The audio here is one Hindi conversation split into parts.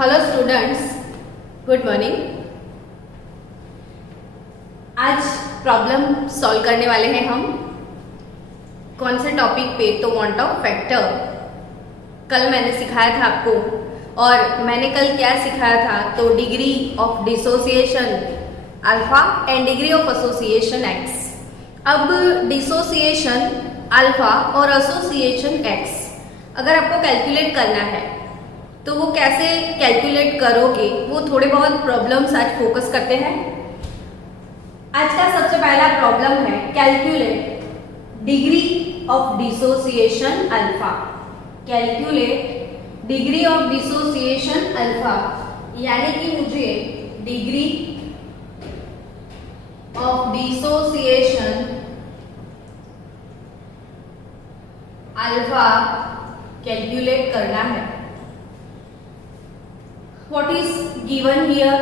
Hello students, good morning. आज प्रॉब्लम सॉल्व करने वाले हैं हम। कौन से टॉपिक पे? तो वांट ऑफ फैक्टर। कल मैंने सिखाया था आपको, और मैंने कल क्या सिखाया था? तो degree of dissociation alpha and degree of association x. अब डिसोसिएशन अल्फा और एसोसिएशन एक्स अगर आपको कैलकुलेट करना है तो वो कैसे कैलकुलेट करोगे, वो थोड़े बहुत प्रॉब्लम्स आज फोकस करते हैं। आज का सबसे पहला प्रॉब्लम है calculate degree of dissociation alpha. Calculate degree of dissociation alpha, यानी कि मुझे degree of dissociation alpha calculate करना है। What is given here?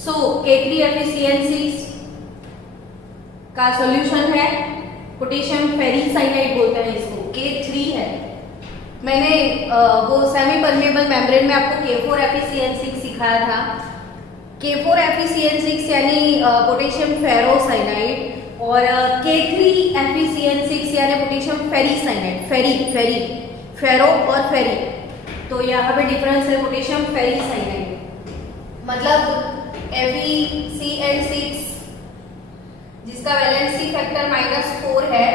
So K3FeCN6 का सॉल्यूशन है पोटेशियम फेरिसाइनाइड बोलते हैं इसको, K3 है। मैंने वो सेमी परमेबल मेम्ब्रेन में आपको K4FeCN6 सिखाया था। K4FeCN6 यानी पोटेशियम फेरोसाइनाइड और K3FeCN6 यानी पोटेशियम फेरिसाइनाइड। फेरो और फेरी, तो यहाँ पे डिफरेंस है पोटेशियम फेरिसाइनाइड। मतलब FeCN6 जिसका वैलेंसी फैक्टर -4 है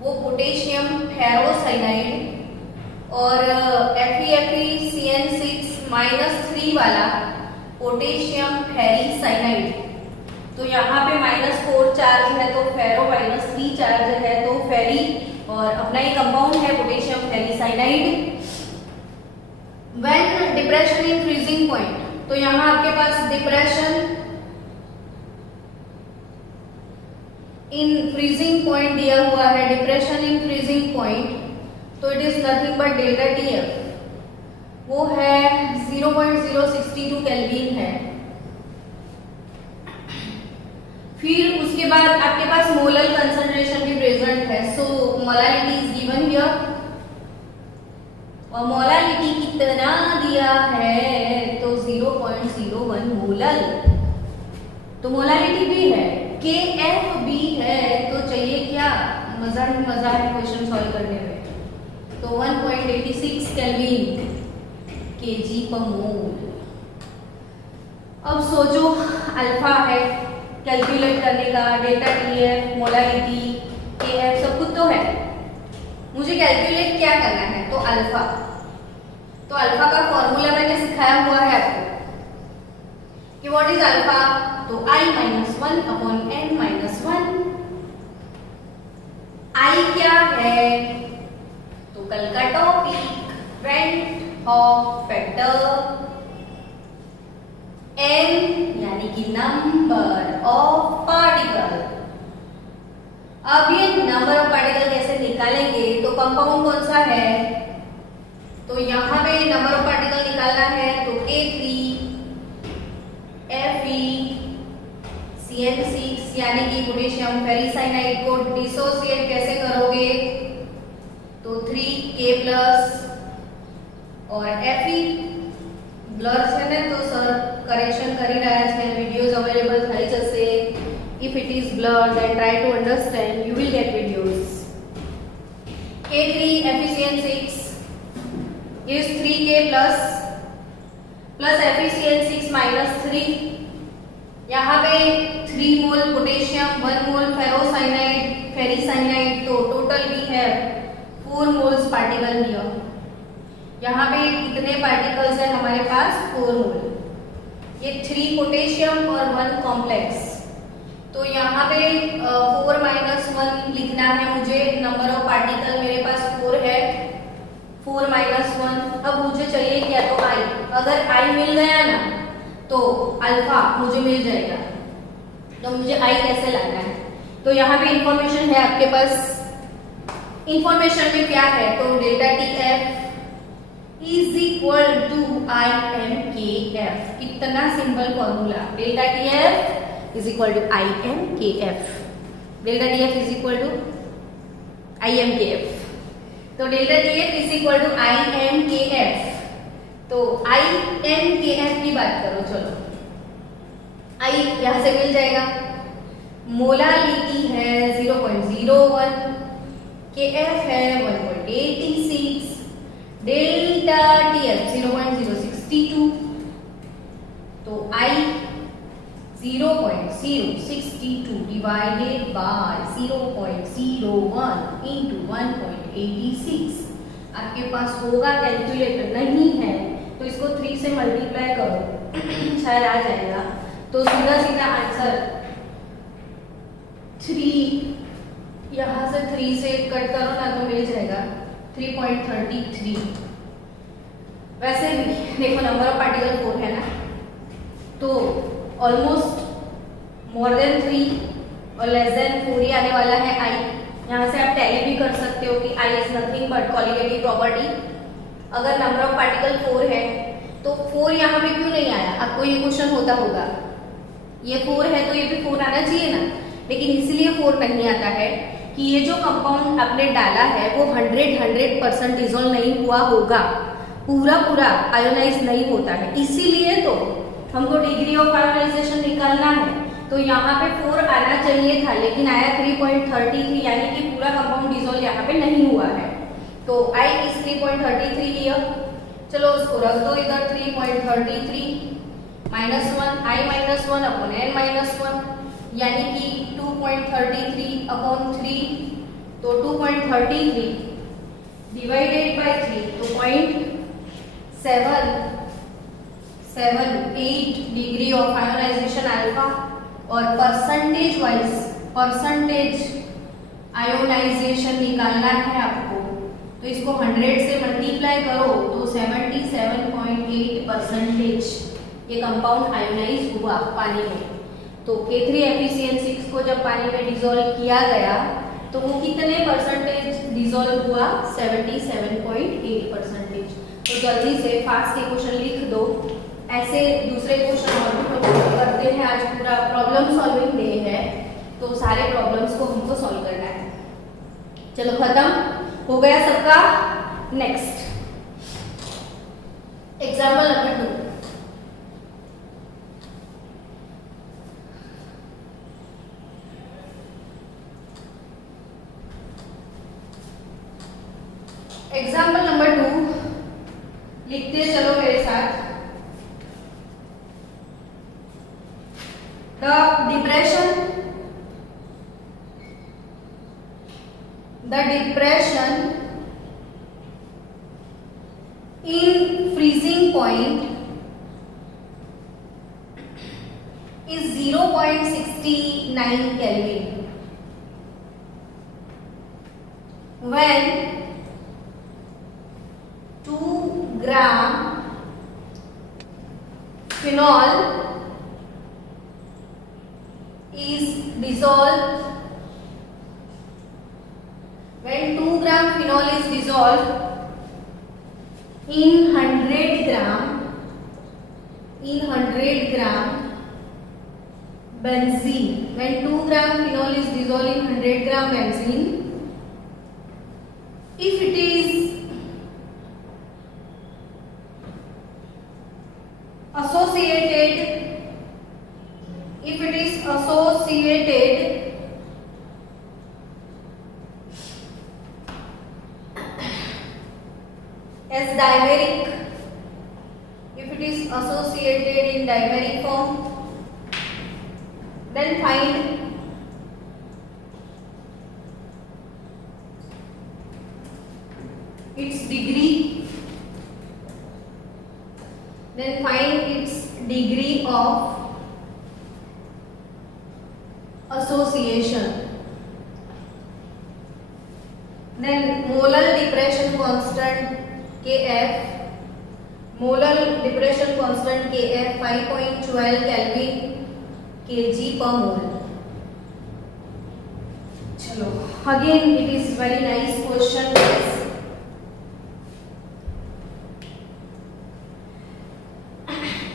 वो पोटेशियम फेरोसाइनाइड, और FeCN6 -3 वाला पोटेशियम फेरिसाइनाइड। तो यहाँ पे -4 चार्ज है तो फेरो, -3 चार्ज है तो फेरी, और अपना ही कंपाउंड है potassium ferricyanide. When depression in freezing point, तो यहाँ आपके पास डिप्रेशन इन फ्रीजिंग पॉइंट दिया हुआ है। डिप्रेशन इन फ्रीजिंग पॉइंट, तो it is nothing but delta TF, वो है 0.062 केल्विन है। फिर उसके बाद आपके पास मोलर कंसंट्रेशन भी प्रेजेंट है। सो मोलारिटी इज गिवन हियर, और मोलारिटी कितना दिया है? तो 0.01 मोलर। तो मोलारिटी भी है, KF भी है, तो चाहिए क्या? मजा ही मजा है क्वेश्चन सॉल्व करने में। तो 1.86 केल्विन kg/मोल। अब सोचो, अल्फा है कैलकुलेट करने का, डेल्टा TF, मोलारिटी, KF सब कुछ तो है। मुझे कैलकुलेट क्या करना है? तो अल्फा। तो अल्फा का फॉर्मूला मैंने सिखाया हुआ है आपको कि व्हाट इज अल्फा? तो I-1/n-1। I क्या है? तो कल का topic went of factor, n यानी कि नंबर ऑफ पार्टिकल। अब ये नंबर ऑफ पार्टिकल कैसे निकालेंगे? तो कंपाउंड कौन सा है? तो यहाँ पे नंबर ऑफ पार्टिकल निकालना है, तो K3FeCN6 यानी कि पोटेशियम फेरिसाइनाइड को डिसोसिएट कैसे करोगे? तो 3K+ और Fe ब्लर છે ને, તો સર કરેક્શન કરી રહ્યા છે, વિડિયોઝ અવેલેબલ થઈ જશે। If it is blurred, then try to understand, you will get videos. K3FeCN6 is 3K plus FeCN6 -3। यहाँ पे 3 मोल पोटेशियम, 1 मोल फेरिसाइनाइड, तो टोटल भी है 4 मोल्स पार्टिकल हियर। यहाँ पे कितने पार्टिकल्स है हमारे पास? 4 मोल। ये 3 पोटेशियम और 1 कॉम्प्लेक्स, तो यहाँ पे 4 - 1 लिखना है मुझे। नंबर ऑफ पार्टिकल मेरे पास 4 है, 4 - 1। अब मुझे चाहिए क्या? तो I। अगर I मिल गया ना तो अल्फा मुझे मिल जाएगा। तो मुझे I कैसे लाना है? तो यहाँ पे इंफॉर्मेशन है आपके पास। इंफॉर्मेशन में क्या है? तो delta TF is equal to IMKF। कितना simple formula, delta TF is equal to IMKF। Delta TF is equal to IMKF। तो delta TF is equal to IMKF। तो I INKF की बात करो, चलो I यहां से मिल जाएगा, मोलालिटी है 0.01, KF है 1.86, डेल्टा TF 0.062, तो I 0.062 डिवाइडेड बाय 0.01 इंटू 1.86, आपके पास होगा कैलकुलेटर, नहीं है तो इसको 3 से मल्टीप्लाई करो शायद आ जाएगा, तो सीधा सीधा आंसर 3, यहाँ से 3 से कट करो ना तो मिल जाएगा 3.33। वैसे भी देखो नंबर ऑफ पार्टिकल 4 है ना, तो ऑलमोस्ट मोर देन 3 और लेस देन 4 ही आने वाला है I। यहाँ से आप टैली भी कर सकते हो कि I is nothing but colligative property. अगर नंबर ऑफ पार्टिकल 4 है तो 4 यहाँ पे क्यों नहीं आया, आपको ये क्वेश्चन होता होगा, ये 4 है तो ये भी 4 आना चाहिए ना, लेकिन इसलिए 4 नहीं आता है कि ये जो कंपाउंड आपने डाला है वो 100% डिसॉल्व नहीं हुआ होगा, पूरा आयोनाइज नहीं होता है, इसीलिए तो हमको डिग्री ऑफ आयोनाइजेशन निकालना है। तो यहाँ पे 4 आना चाहिए था लेकिन आया 3.33, यानी कि पूरा कंपाउंड डिसॉल्व यहाँ पे नहीं हुआ है, तो I इज 3.33 हियर। चलो उसको रख दो इधर, 3.33 minus 1 I minus 1 upon n minus 1, यानी कि 2.33 अपॉन 3, तो 2.33 डिवाइडेड बाय 3 तो 0.778 डिग्री ऑफ आयोनाइजेशन अल्फा, और परसेंटेज वाइज परसेंटेज आयोनाइजेशन निकालना है आपको, तो इसको 100 से मल्टीप्लाई करो तो 77.8% ये कंपाउंड आयोनाइज हुआ पानी में। तो K3FeCN6 को जब पानी में डिसॉल्व किया गया तो वो कितने परसेंटेज डिसॉल्व हुआ, 77.8%। तो जल्दी से फास्ट इक्वेशन लिख दो, ऐसे दूसरे क्वेश्चन और भी करते हैं, आज पूरा प्रॉब्लम सॉल्विंग डे है तो सारे प्रॉब्लम्स को हमको सॉल्व करना है। चलो खत्म हो गया सबका। Next example number 2, example number 2 लिखते चलो मेरे साथ। The depression in freezing point is 0.69 Kelvin when 2 gram phenol is dissolved, when 2 gram phenol is dissolved in 100 gram benzene, when 2 gram phenol is dissolved in 100 gram benzene, if it is associated as dimeric, if it is associated in dimeric form, then find its degree, of association. Then molar depression constant Kf, 5.12 Kelvin kg per mole. चलो again it is very nice question guys.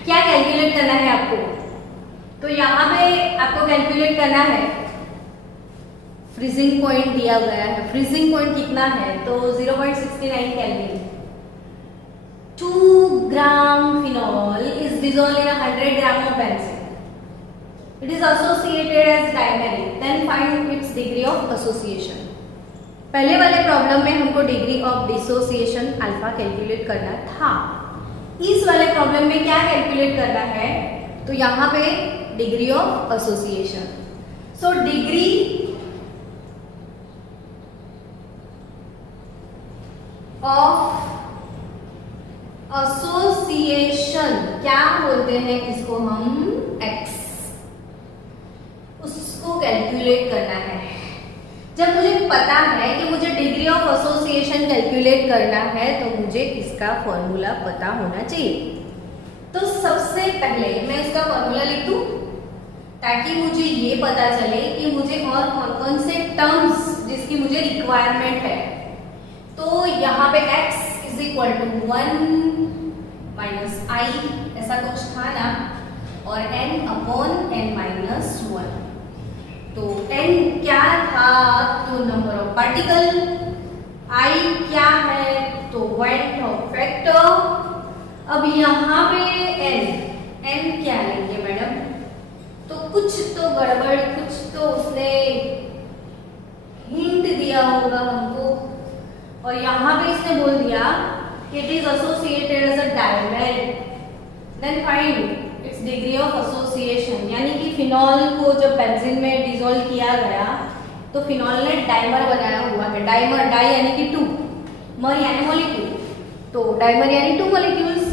क्या कैलकुलेट करना है आपको, तो यहाँ पे आपको कैलकुलेट करना है फ्रीजिंग पॉइंट दिया गया है, फ्रीजिंग पॉइंट कितना है तो 0.69 kelvin, 2 gram phenol is dissolved in 100 gram of benzene. It is associated as dimeric. Then find its degree of association. पहले वाले प्रॉब्लम में हमको degree of dissociation alpha calculate करना था. इस वाले प्रॉब्लम में क्या कैलकुलेट करना है? तो यहाँ पे degree of association. So degree of association क्या बोलते हैं? इसको हम एक्स, उसको कैलकुलेट करना है. जब मुझे पता है कि मुझे डिग्री ऑफ एसोसिएशन कैलकुलेट करना है तो मुझे इसका फॉर्मूला पता होना चाहिए. तो सबसे पहले मैं इसका फॉर्मूला लिख दूं ताकि मुझे ये पता चले कि मुझे और कौन से टर्म्स जिसकी मुझे रिक्वायरमेंट है. तो यहाँ पे x is equal to 1 minus i ऐसा कुछ था ना, और n अपॉन n माइनस 1. तो n क्या था? तो नंबर ऑफ पार्टिकल. i क्या है? तो वेट ऑफ वेक्टर. अब यहाँ पे n क्या लेंगे मैडम? तो कुछ तो गड़बड़, कुछ तो उसने हिंट दिया होगा हमको, और यहाँ पे इसने बोल दिया कि it is associated as a dimeric. Then find its degree of association. यानी कि फिनॉल को जब बेंजीन में डिसॉल्व किया गया तो फिनॉल ने डाइमर बनाया हुआ है. डाइमर, डाई यानी कि 2, मर यानी मॉलिक्यूल, तो डाइमर यानी 2 मॉलिक्यूल्स.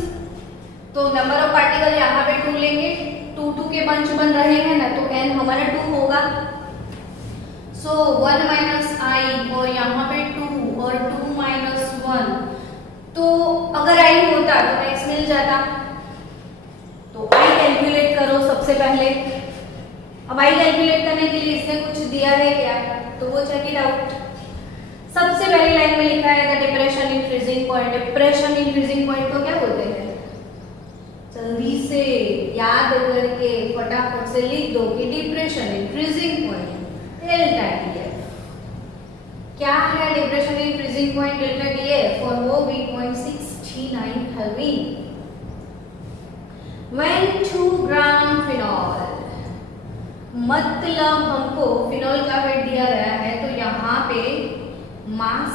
तो नंबर ऑफ पार्टिकल यहाँ पे 2 लेंगे. 2 के बंच बन रहे हैं ना, तो n हमारा 2 होगा. सो 1 माइनस आई और यहाँ पे 2 और 2 माइनस 1. तो अगर i होता तो x मिल जाता. तो i कैलकुलेट करो सबसे पहले. अब i कैलकुलेट करने के लिए इसने कुछ दिया है क्या? तो वो चेक इट आउट. सबसे पहली लाइन में लिखा है the depression in freezing point. Depression in freezing point को क्या बोलते हैं? जल्दी से याद करके फटाफट से लिख दो कि depression in freezing point delta TF. क्या है depression in freezing point delta TF? और वो 8.639 केल्विन. व्हेन 2 ग्राम फिनॉल, मतलब हमको फिनॉल का वेट दिया गया है तो यहाँ पे मास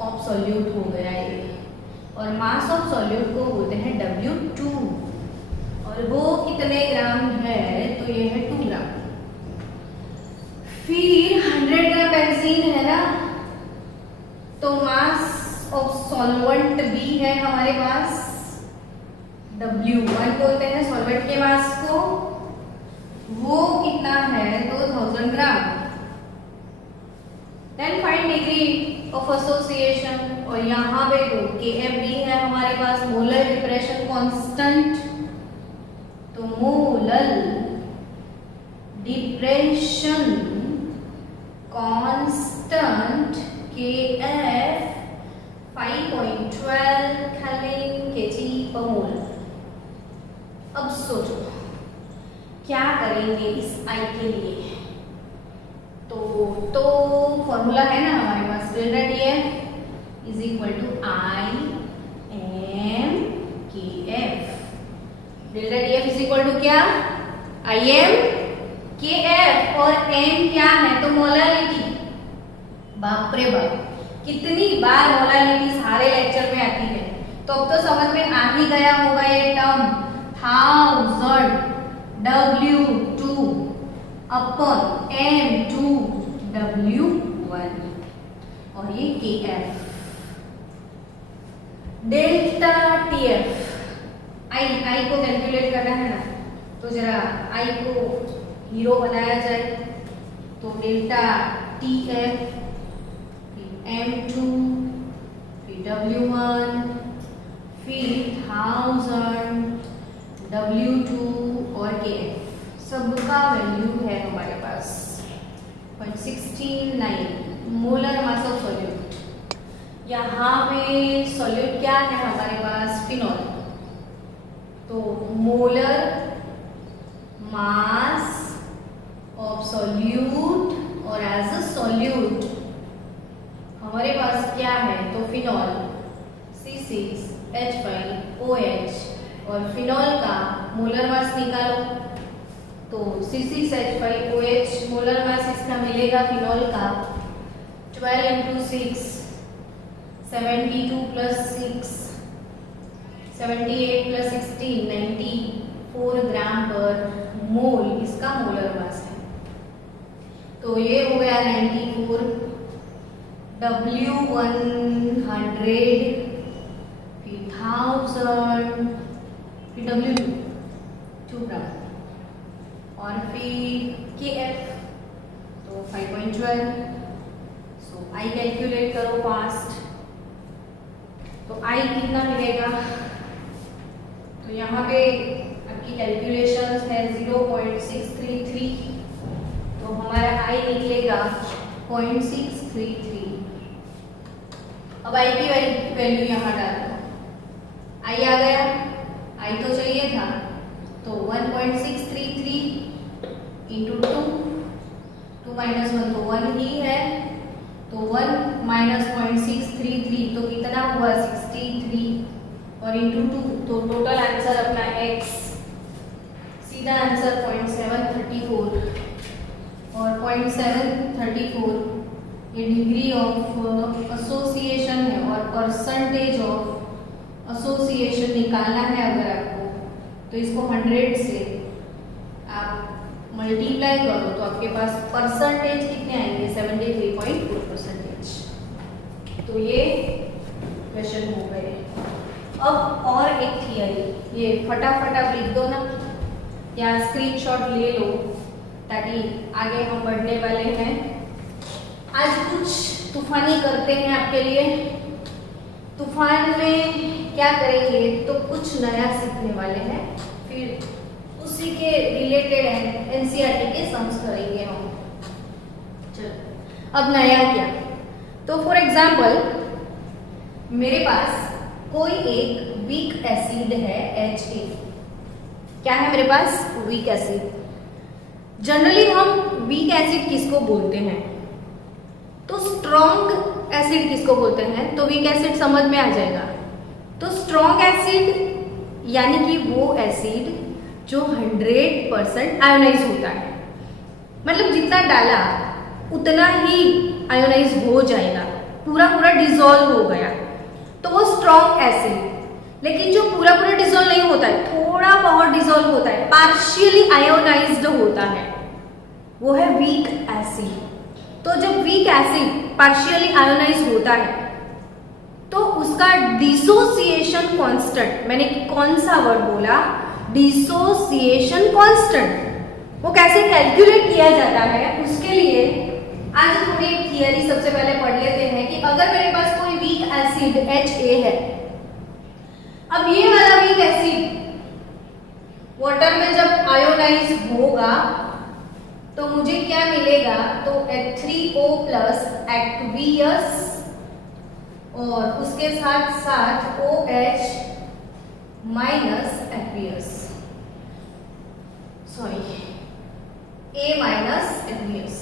ऑफ सॉल्यूट हो गया है, और मास ऑफ सॉल्यूट को बोलते हैं W2. और वो कितने ग्राम है? तो ये है 2 ग्राम. फिर 100 ग्राम बेंजीन है ना, तो मास ऑफ सॉल्वेंट भी है हमारे पास, W1 बोलते हैं सॉल्वेंट के मास को. वो कितना है? 2000 gram. Then find degree of association. और यहाँ पे तो Kf भी है हमारे पास, मोलर डिप्रेशन कांस्टेंट. तो molar depression constant Kf 5.12 kelvin kg per mole. अब सोचो क्या करेंगे इस I के लिए? तो फॉर्मूला है ना हमारे पास, delta TF is equal to i m k f. Delta TF is equal to क्या? I m k f. और एम क्या है? तो मोलारिटी. बाप रे बाप, कितनी बार मोलारिटी सारे लेक्चर में आती है. तो अब तो समझ में आ ही गया होगा ये term 1000 W2 upon M2 W1, और ये KF. डेल्टा TF, I को कैलकुलेट करना है ना, तो जरा I को हीरो बनाया जाए. तो डेल्टा TF, M2, फिर W1, फिर 1000 W2 और KF. सबका वैल्यू है हमारे पास 0.169 मोलर मास ऑफ सॉल्यूट. यहाँ पे सॉल्यूट क्या है हमारे पास? फिनॉल. तो मोलर मास ऑफ सॉल्यूट, और एज अ सॉल्यूट हमारे पास क्या है? तो फिनॉल C6H5 OH और फिनॉल का मोलर मास निकालो। तो C6H5OH मोलर मास इसका मिलेगा फिनॉल का 12 × 6 72 + 6 78 + 16 94 ग्राम पर मोल इसका मोलर मास है। तो ये हो गया 94 W100 फिर 1000 फिर W2 ग्राम और फिर KF तो 5.12। सो I कैलकुलेट करो फास्ट। तो I कितना मिलेगा? तो यहाँ पे आपकी कैलकुलेशंस है 0.633। तो हमारा I निकलेगा 0.633। अब I की वैल्यू यहाँ डाल दो। I आ गया, I तो चाहिए था, तो 1.633 इंटू 2, 2 - 1 तो 1 ही है, तो 1 - 0.633 तो कितना हुआ 63 और इंटू 2 तो टोटल आंसर अपना x, सीधा आंसर 0.734 और 0.734 ये डिग्री ऑफ एसोसिएशन है और परसेंटेज ऑफ एसोसिएशन निकालना है अगर आपको, तो इसको 100 से आप मल्टीप्लाई करो तो आपके पास परसेंटेज कितने आएंगे 73.4%। तो ये क्वेश्चन हो गए। अब और एक थियरी, ये फटाफट आप लिख दो ना या स्क्रीनशॉट ले लो ताकि आगे हम बढ़ने वाले हैं। आज कुछ तूफानी करते हैं आपके लिए। तूफान में क्या करेंगे तो कुछ नया सीखने वाले हैं, फिर उसी के रिलेटेड एनसीईआरटी के सम्स करेंगे हम। चलो अब नया क्या, तो फॉर एग्जाम्पल मेरे पास कोई एक वीक एसिड है HA। क्या है मेरे पास? Weak acid. जनरली हम वीक एसिड किसको बोलते हैं? तो स्ट्रॉन्ग एसिड किसको बोलते हैं? तो वीक एसिड समझ में आ जाएगा। तो स्ट्रॉन्ग एसिड यानी कि वो एसिड जो 100% आयोनाइज होता है, मतलब जितना डाला उतना ही आयोनाइज हो जाएगा, पूरा पूरा डिसॉल्व हो गया, तो वो स्ट्रॉन्ग एसिड। लेकिन जो पूरा पूरा डिसॉल्व नहीं होता है, थोड़ा बहुत डिसॉल्व होता है, पार्शियली आयोनाइज्ड होता है, वो है वीक एसिड। तो जब वीक एसिड पार्शियली आयोनाइज होता है तो उसका डिसोसिएशन कांस्टेंट, मैंने कौन सा वर्ड बोला? Dissociation constant. वो कैसे कैलकुलेट किया जाता है उसके लिए आज थोड़ी एक थियरी सबसे पहले पढ़ लेते हैं कि अगर मेरे पास कोई वीक एसिड HA है, अब ये वाला वीक एसिड वाटर में जब आयोनाइज होगा तो मुझे क्या मिलेगा? तो H3O प्लस एक्वियस और उसके साथ साथ OH minus aqueous, sorry A minus aqueous.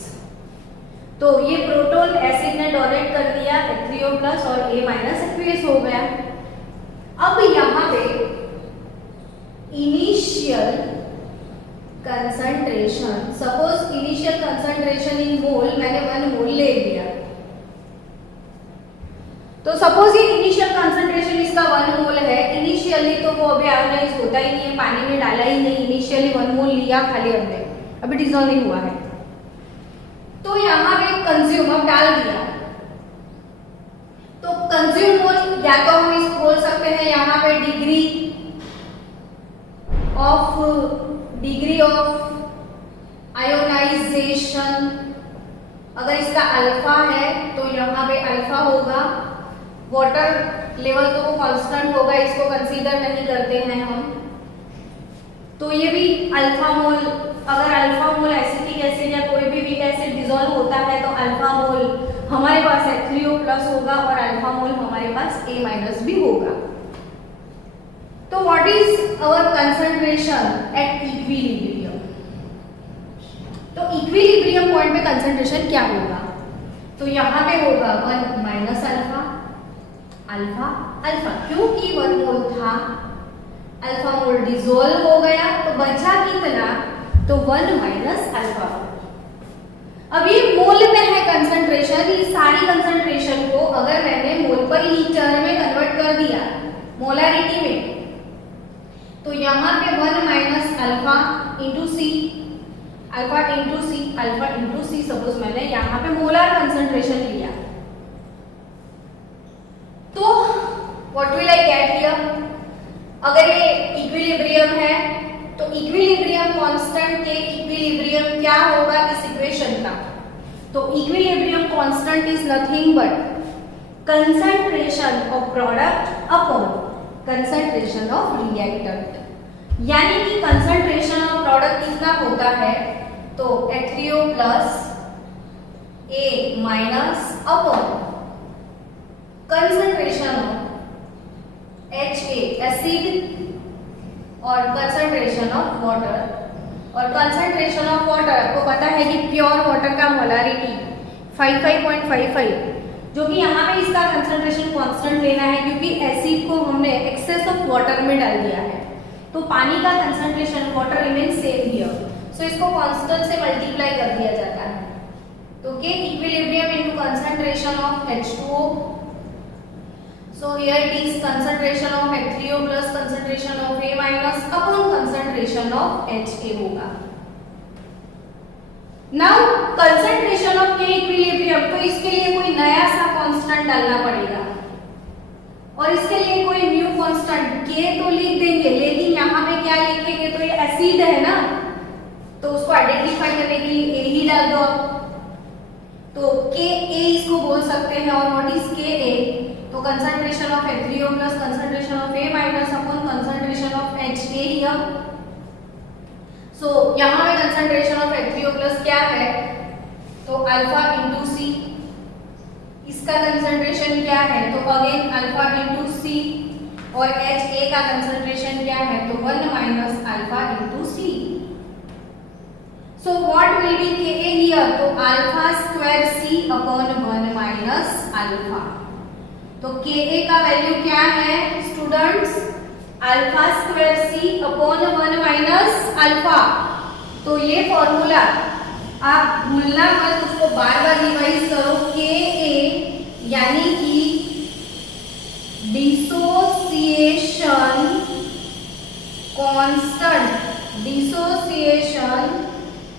तो ये प्रोटोन एसिड ने डोनेट कर दिया H3O प्लस और A माइनस एक्वियस हो गया। अब यहाँ पे initial concentration, suppose initial concentration in mole मैंने 1 मोल ले लिया, तो सपोज ये इनिशियल कंसंट्रेशन इसका 1 मोल है। इनिशियली तो वो अभी आयोनाइज होता ही नहीं है, पानी में डाला ही नहीं, इनिशियली 1 मोल लिया खाली हमने, अभी डिसॉल्व नहीं हुआ है। तो यहाँ पे कंज्यूम अब डाल दिया, तो कंज्यूम मोल या तो हम इसको बोल सकते हैं यहाँ पे डिग्री ऑफ आयोनाइजेशन। अगर इसका अल्फा है तो यहाँ पे अल्फा होगा। वाटर लेवल तो वो कांस्टेंट होगा, इसको कंसीडर नहीं करते हैं हम। तो ये भी अल्फा मोल, अगर अल्फा मोल एसिटिक एसिड या कोई भी वीक एसिड डिसॉल्व होता है तो अल्फा मोल हमारे पास H3O प्लस होगा और अल्फा मोल हमारे पास A माइनस भी होगा। तो what is our concentration at equilibrium? तो इक्विलिब्रियम पॉइंट पे कंसंट्रेशन क्या होगा? तो यहाँ पे होगा 1 माइनस अल्फा, अल्फा अल्फा, क्योंकि 1 मोल था, अल्फा मोल डिसॉल्व हो गया तो बचा कितना, तो 1 माइनस अल्फा। अब ये मोल में है कंसंट्रेशन, ये सारी कंसंट्रेशन को अगर मैंने मोल पर लीटर में कन्वर्ट कर दिया मोलारिटी में, तो यहाँ पे 1 माइनस अल्फा इंटू सी, अल्फा इंटू सी, अल्फा इंटू सी, सपोज मैंने यहाँ पे मोलर कंसंट्रेशन लिया, तो what will I get here? अगर ये इक्विलिब्रियम है तो इक्विलिब्रियम कांस्टेंट के इक्विलिब्रियम क्या होगा इस इक्वेशन का? तो equilibrium constant is nothing but concentration of product upon concentration of reactant, यानी कि कंसंट्रेशन ऑफ प्रोडक्ट कितना होता है, तो H3O plus A minus upon concentration of HA acid और कंसंट्रेशन ऑफ वाटर, और कंसंट्रेशन ऑफ वाटर आपको पता है कि प्योर वाटर का मोलारिटी 55.55, जो कि यहाँ पे इसका कंसंट्रेशन कांस्टेंट लेना है क्योंकि एसिड को हमने एक्सेस ऑफ वाटर में डाल दिया है, तो पानी का concentration water remain same here, so इसको कांस्टेंट से मल्टीप्लाई कर दिया जाता है, तो के equilibrium into concentration of H2O, so here it is concentration of H3O plus concentration of A minus upon concentration of HA होगा। Now concentration of K equilibrium, तो इसके लिए कोई नया सा कांस्टेंट डालना पड़ेगा और इसके लिए कोई न्यू कांस्टेंट K तो लिख देंगे, लेकिन यहाँ पे क्या लिखेंगे, तो ये एसिड है ना, तो उसको आइडेंटिफाई करने के लिए A ही डाल दो, तो Ka इसको बोल सकते हैं, और व्हाट इज Ka, तो concentration of H3O plus concentration of A minus upon concentration of HA here, so यहाँ पे कंसंट्रेशन ऑफ H3O प्लस क्या है, तो अल्फा इंटू सी, इसका कंसंट्रेशन क्या है, तो अगेन अल्फा इंटू सी, और HA का कंसंट्रेशन क्या है, तो 1 minus alpha into C, so what will be Ka here, तो alpha square C upon 1 minus alpha, तो Ka का वैल्यू क्या है students, alpha square C upon 1 minus alpha, तो ये फॉर्मूला आप भूलना मत, उसको बार बार रिवाइज करो, Ka यानी कि dissociation constant, dissociation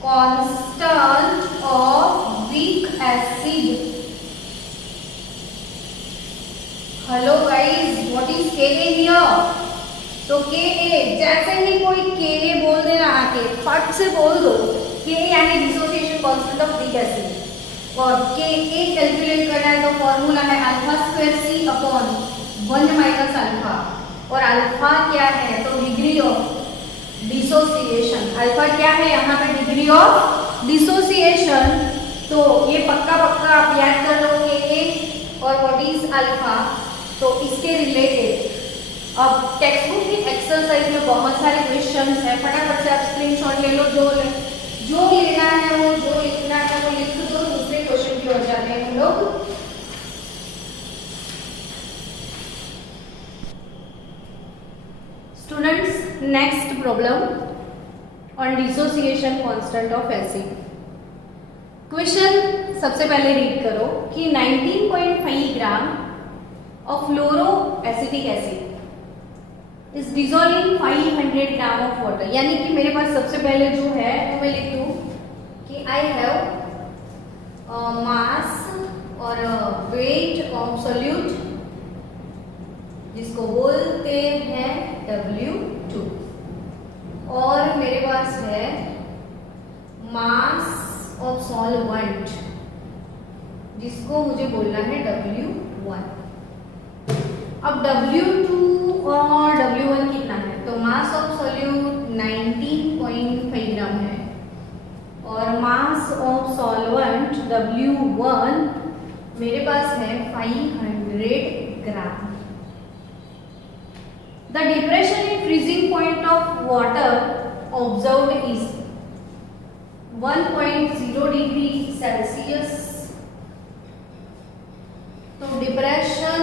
constant of weak acid. Hello guys, what is Ka here, तो Ka जैसे ही कोई Ka बोल देना आके फट से बोल दो, Ka यानी dissociation constant of weak acid, और Ka कैलकुलेट करना है तो फॉर्मूला है alpha square C upon 1 minus alpha, और अल्फा क्या है, तो डिग्री ऑफ डिसोसिएशन, अल्फा क्या है यहाँ पे, डिग्री ऑफ डिसोसिएशन, तो ये पक्का पक्का आप याद कर लो Ka और व्हाट इज अल्फा, तो इसके रिलेटेड अब टेक्स्ट बुक की एक्सरसाइज में बहुत सारे क्वेश्चंस हैं, फटाफट से आप स्क्रीनशॉट ले लो, जो लेना है वो, जो लिखना है वो लिख दो, दूसरे क्वेश्चन की ओर जाते हैं हम लोग। Students, next problem on dissociation constant of acid. Question सबसे पहले रीड करो कि 19.5 ग्राम of fluoroacetic acid is dissolved in 500 gram of water, यानी कि मेरे पास सबसे पहले जो है वो मैं लिख दूं कि I have mass और weight of solute जिसको बोलते हैं W2, और मेरे पास है mass of solvent जिसको मुझे बोलना है W1। अब W2 और W1 कितना है, तो मास ऑफ सॉल्यूट 19.5 ग्राम है, और मास ऑफ सॉल्वेंट W1 मेरे पास है 500 gram. The depression in freezing point of water observed is 1.0 degree Celsius, तो depression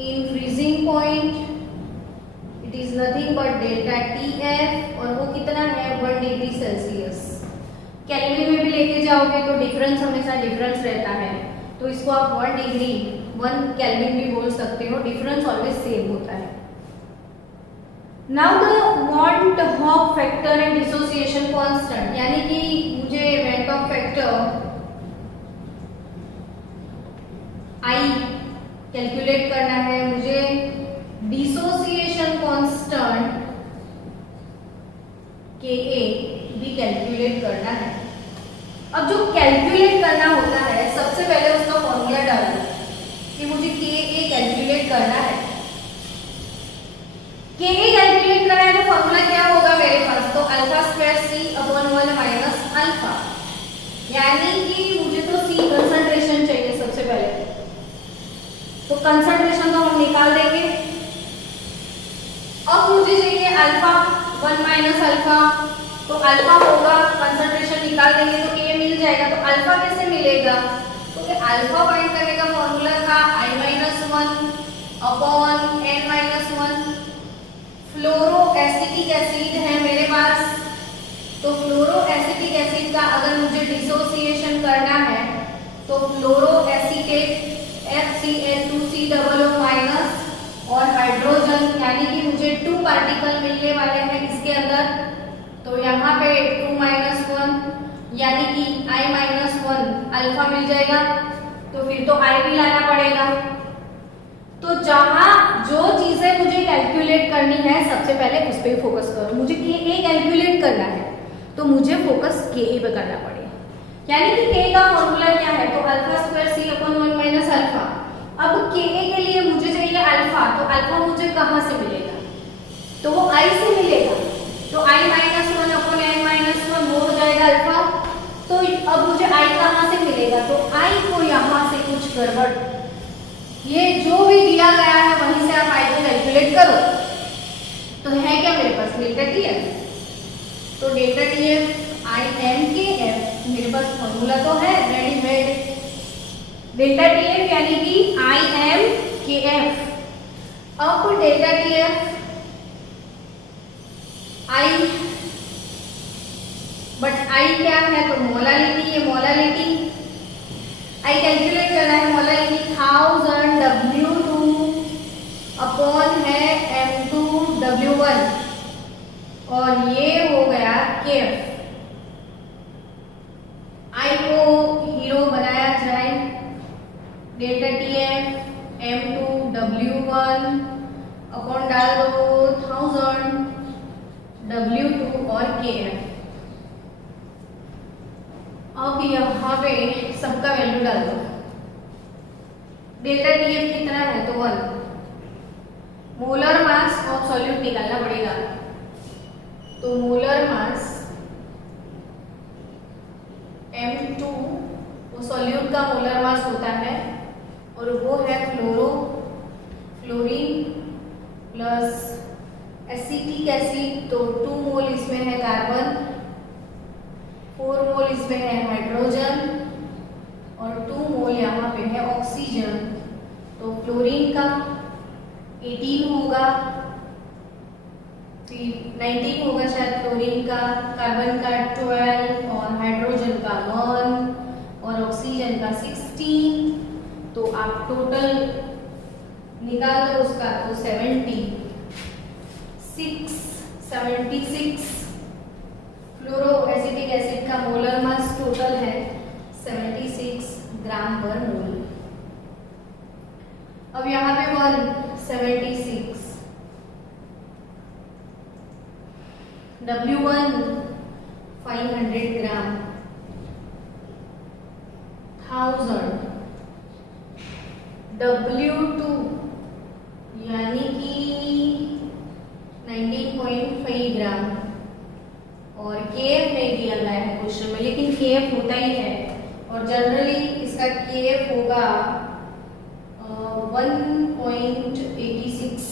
in freezing point it is nothing but delta TF, और वो कितना है 1 डिग्री सेल्सियस। केल्विन में भी लेके जाओगे तो डिफरेंस हमेशा डिफरेंस रहता है, तो इसको आप 1 डिग्री 1 केल्विन भी बोल सकते हो, डिफरेंस ऑलवेज सेम होता है। Now the want hop factor and dissociation constant, यानी कि मुझे went hop factor I calculate करना है, मुझे डिसोसिएशन कांस्टेंट KA भी कैलकुलेट करना है। अब जो कैलकुलेट करना होता है सबसे पहले उसका फॉर्मूला डालो कि मुझे KA कैलकुलेट करना है। KA कैलकुलेट करना है तो फॉर्मूला क्या होगा मेरे पास, तो alpha square C/1 minus alpha, यानी कि मुझे तो C कंसंट्रेशन चाहिए सबसे पहले, तो कंसंट्रेशन तो हम निकाल देंगे। अब मुझे चाहिए अल्फा 1 माइनस अल्फा, तो अल्फा होगा, कंसंट्रेशन निकाल देंगे तो K मिल जाएगा। तो अल्फा कैसे मिलेगा, क्योंकि अल्फा फाइंड करने का फॉर्मूला था I-1/N-1। फ्लोरो एसिटिक एसिड है मेरे पास, तो फ्लोरो एसिटिक एसिड का अगर मुझे डिसोसिएशन करना है तो फ्लोरो एसीटेट FCl2COO माइनस और हाइड्रोजन, यानी कि मुझे 2 पार्टिकल मिलने वाले हैं इसके अंदर, तो यहाँ पे 2 माइनस 1 यानी कि I-1 अल्फा मिल जाएगा, तो फिर तो I भी लाना पड़ेगा। तो जहाँ जो चीजें मुझे कैलकुलेट करनी है सबसे पहले उस पर फोकस करो। मुझे KA कैलकुलेट करना है तो मुझे फोकस KA पे करना पड़ेगा, यानी कि K का फॉर्मूला क्या है, तो alpha square C/1 minus alpha. अब KA के लिए मुझे चाहिए अल्फा, तो अल्फा मुझे कहाँ से मिलेगा, तो वो I से मिलेगा, तो I-1/N-1 वो हो जाएगा अल्फा। तो अब मुझे I कहाँ से मिलेगा, तो I को यहाँ से कुछ गड़बड़, ये जो भी दिया गया है वहीं से आप I को कैलकुलेट करो। तो है क्या मेरे पास डेल्टा TF, तो डेल्टा TF IMKF मेरे पास फॉर्मूला तो है रेडीमेड, डेल्टा TF यानी कि IMKF। अब डेल्टा TF I क्या है, तो मोलालिटी, ये मोलालिटी I कैलकुलेट करना है, मोलालिटी 1000 W2 अपॉन है M2 W1, और ये हो गया KF। I को हीरो बनाया जाए, delta TF M2 W1 upon डाल दो 1000 W2 और KF। अब यहाँ पे सबका वैल्यू डाल दो, डेल्टा TF कितना है, तो 1। मोलर मास ऑफ सॉल्यूट निकालना पड़ेगा, तो मोलर मास M2 वो सॉल्यूट का मोलर मास होता है, और वो है फ्लोरीन प्लस एसिटिक एसिड, तो 2 मोल इसमें है कार्बन, 4 मोल इसमें है हाइड्रोजन, और 2 मोल यहाँ पे है ऑक्सीजन। तो फ्लोरीन का 18 होगा, फिर 19 होगा शायद फ्लोरीन का, कार्बन का 12 और हाइड्रोजन का 1 और ऑक्सीजन का 16। तो आप टोटल निकाल दो उसका, तो 76 फ्लोरो एसिटिक एसिड का मोलर मास टोटल है 76 ग्राम पर मोल। अब यहाँ पे 176 W1 500 ग्राम, 1000 W2 यानी कि 19.5 ग्राम, और KF नहीं दिया गया है क्वेश्चन में, लेकिन KF होता ही है, और जनरली इसका KF होगा 1.86।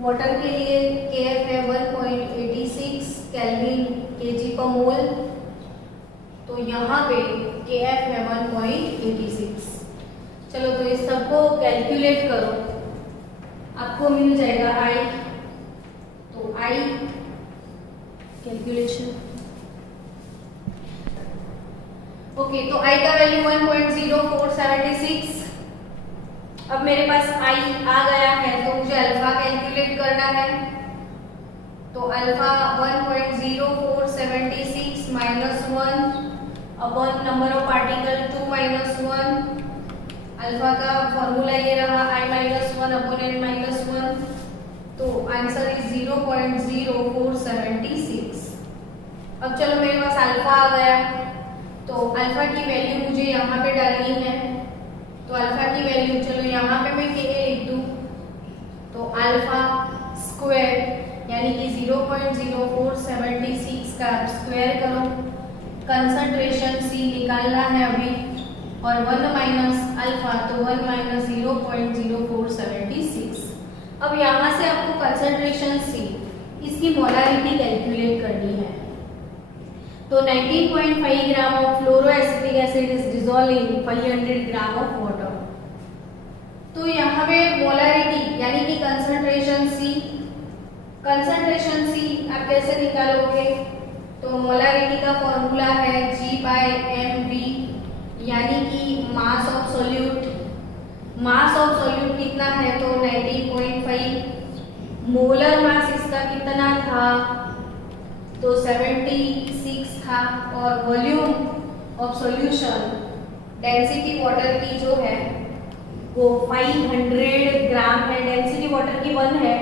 वाटर के लिए KF है 1.86 केल्विन kg पर मोल, तो यहाँ पे KF है 1.86। चलो तो इस सबको कैलकुलेट करो। आपको मिल जाएगा I। तो I कैलकुलेशन, ओके, तो I का वैल्यू 1.0476। अब मेरे पास I आ गया है तो मुझे अल्फा कैलकुलेट करना है। तो alpha 1.0476 minus 1 upon number of particle 2 minus 1। Alpha का फॉर्मूला ये रहा I minus 1 upon n minus 1। तो आंसर इज 0.0476। अब चलो मेरे पास अल्फा आ गया, तो अल्फा की वैल्यू मुझे यहाँ पे डालनी है। तो अल्फा की वैल्यू, चलो यहाँ पे मैं Ka लिख दूँ, तो अल्फा स्क्वायर यानी कि 0.0476 का स्क्वायर करो, कंसंट्रेशन C निकालना है अभी, और 1 माइनस अल्फा, तो 1 माइनस 0.0476। अब यहाँ से आपको कंसंट्रेशन C, इसकी मोलारिटी कैलकुलेट करनी है। तो 19.5 gram of fluoroacetic acid is dissolve in 500 gram of water. तो यहाँ पे मोलारिटी यानी कि कंसंट्रेशन C आप कैसे निकालोगे? तो मोलारिटी का फॉर्मूला है G/mv, यानी कि mass of solute. Mass of solute कितना है? तो 19.5। मोलर मास इसका कितना था? तो 76 था। और volume of solution, density water की जो है वो 500 ग्राम है। डेंसिटी वाटर की 1 है,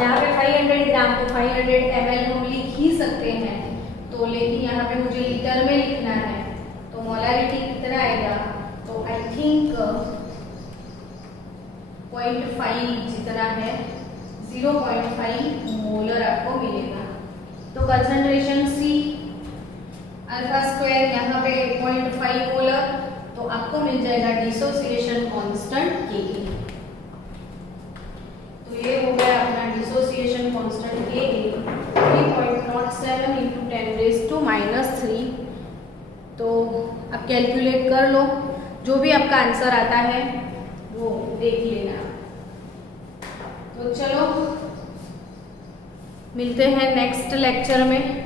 यहाँ पे 500 ग्राम, तो 500 ml हम लिख ही सकते हैं। तो लेकिन यहाँ पे मुझे लीटर में लिखना है, तो मोलारिटी कितना आएगा? तो आई थिंक 0.5 जितना है, 0.5 मोलर आपको मिलेगा। तो कंसंट्रेशन C अल्फा स्क्वायर यहाँ पे 0.5 मोलर, तो आपको मिल जाएगा डिसोसिएशन कांस्टेंट Ka। तो ये हो गया अपना डिसोसिएशन कांस्टेंट Ka 3.07 × 10⁻⁻3। तो अब कैलकुलेट कर लो, जो भी आपका आंसर आता है वो देख लेना। तो चलो मिलते हैं नेक्स्ट लेक्चर में।